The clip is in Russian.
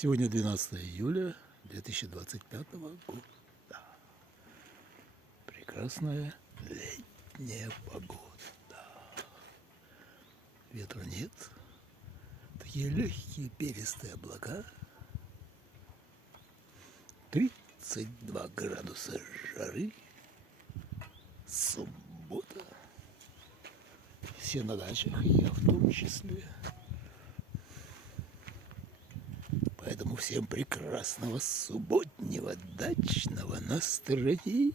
Сегодня 12 июля 2025 года. Прекрасная летняя погода. Ветра нет. Такие легкие перистые облака. 32 градуса жары. Суббота. Все на дачах, и я в том числе. Поэтому всем прекрасного субботнего дачного настроения.